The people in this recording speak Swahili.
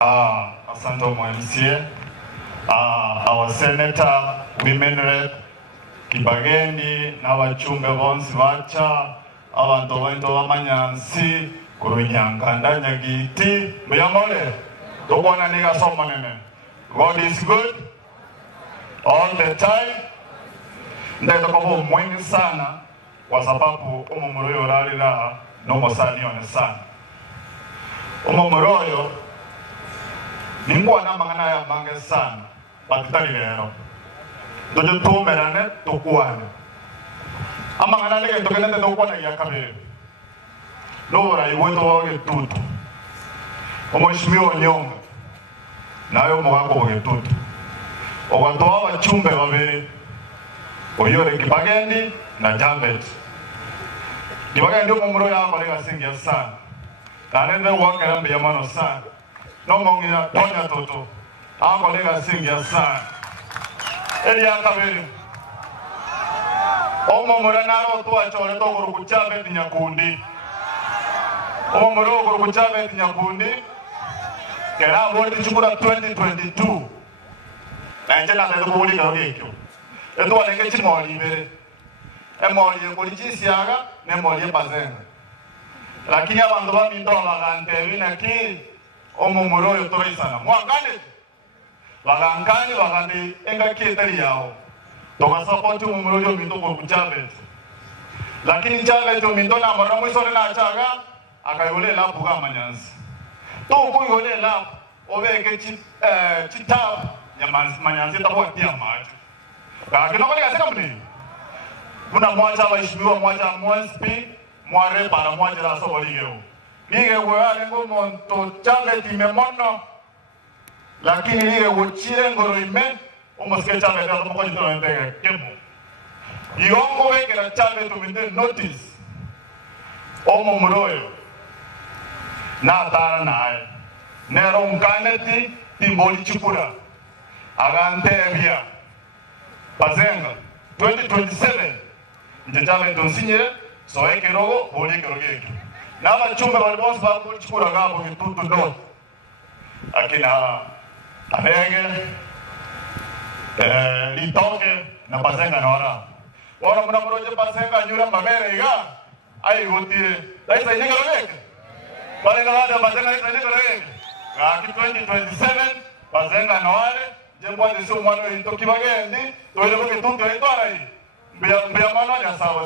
Asante MCA, our Senator, Women Rep, Kibagendi, n'abachumbe bonsi bacha, abantu baito bamanyansi, kurunyanganda nyagiti, muyamole, tubona niga soma nene. God is good all the time. Ndio kwa mwingi sana kwa sababu umumuroyo ralira no mosani one sana. Umumuroyo ningwa na mangana ya mange sana batitali lero. Dojo tumerane tukwane. Amangana lege tokene tukwana ya kabiri. Lora iweto wage tutu. Omweshimiwa Onyonga nayo mwako wage tutu. Ogatoa bachumbe babiri. Oyore Kibagendi na Jambet. Kibagendi umumuroyo abalega singia sana. Kanende wakera mbiyamano sana. No mongira tonya toto. Ako lega singia sana. Eli akabiri. Omo mura naro tuwa chore to kurukuchabe tinyakundi. Omo mura kurukuchabe tinyakundi. Kera bodi chukura 2022. Na njena tetu bodi karogekyo. Etu walenge chimoli ibere. Emoli yekolичisiaga nemoli Bazenga. Lakini abantu bamindola bagantebina ki omumuroyo toisana mwangane bagangani bagandi enga kietali yao toka support omumuroyo mindo ko Jambet. Lakini Jambet mindo na mara mwiso na chaga akayole la buga manyanzi to ko yole la obeke chitabu ya manyanzi tapotia macho kakino kali kasema mni kuna mwacha waheshimiwa mwacha mwaspi mware para mwacha la soboligeo nige weale ngomo to Jambet imemono lakini nige wochire ngoro ime omoske Jambet ato mko jito ndege kemo yongo weke la Jambet uminde notice omo muroyo na tara nae nero unkaneti timboli chipura agantebia Bazenga 2027 Jambet unsinyere soeke rogo boli kerogeke naba chumba balibonsi bakuli chikura gabo kitutu ndo akina alege litoke na Bazenga na ora muna proje Bazenga nyura mabere iga ai gotire daisa inega rogeke balenga wada Bazenga inega rogeke gaki 2027 Bazenga na wale jembwa desu mwana into Kibagendi toile ko kitutu ito arai mbia mwana ya sawa.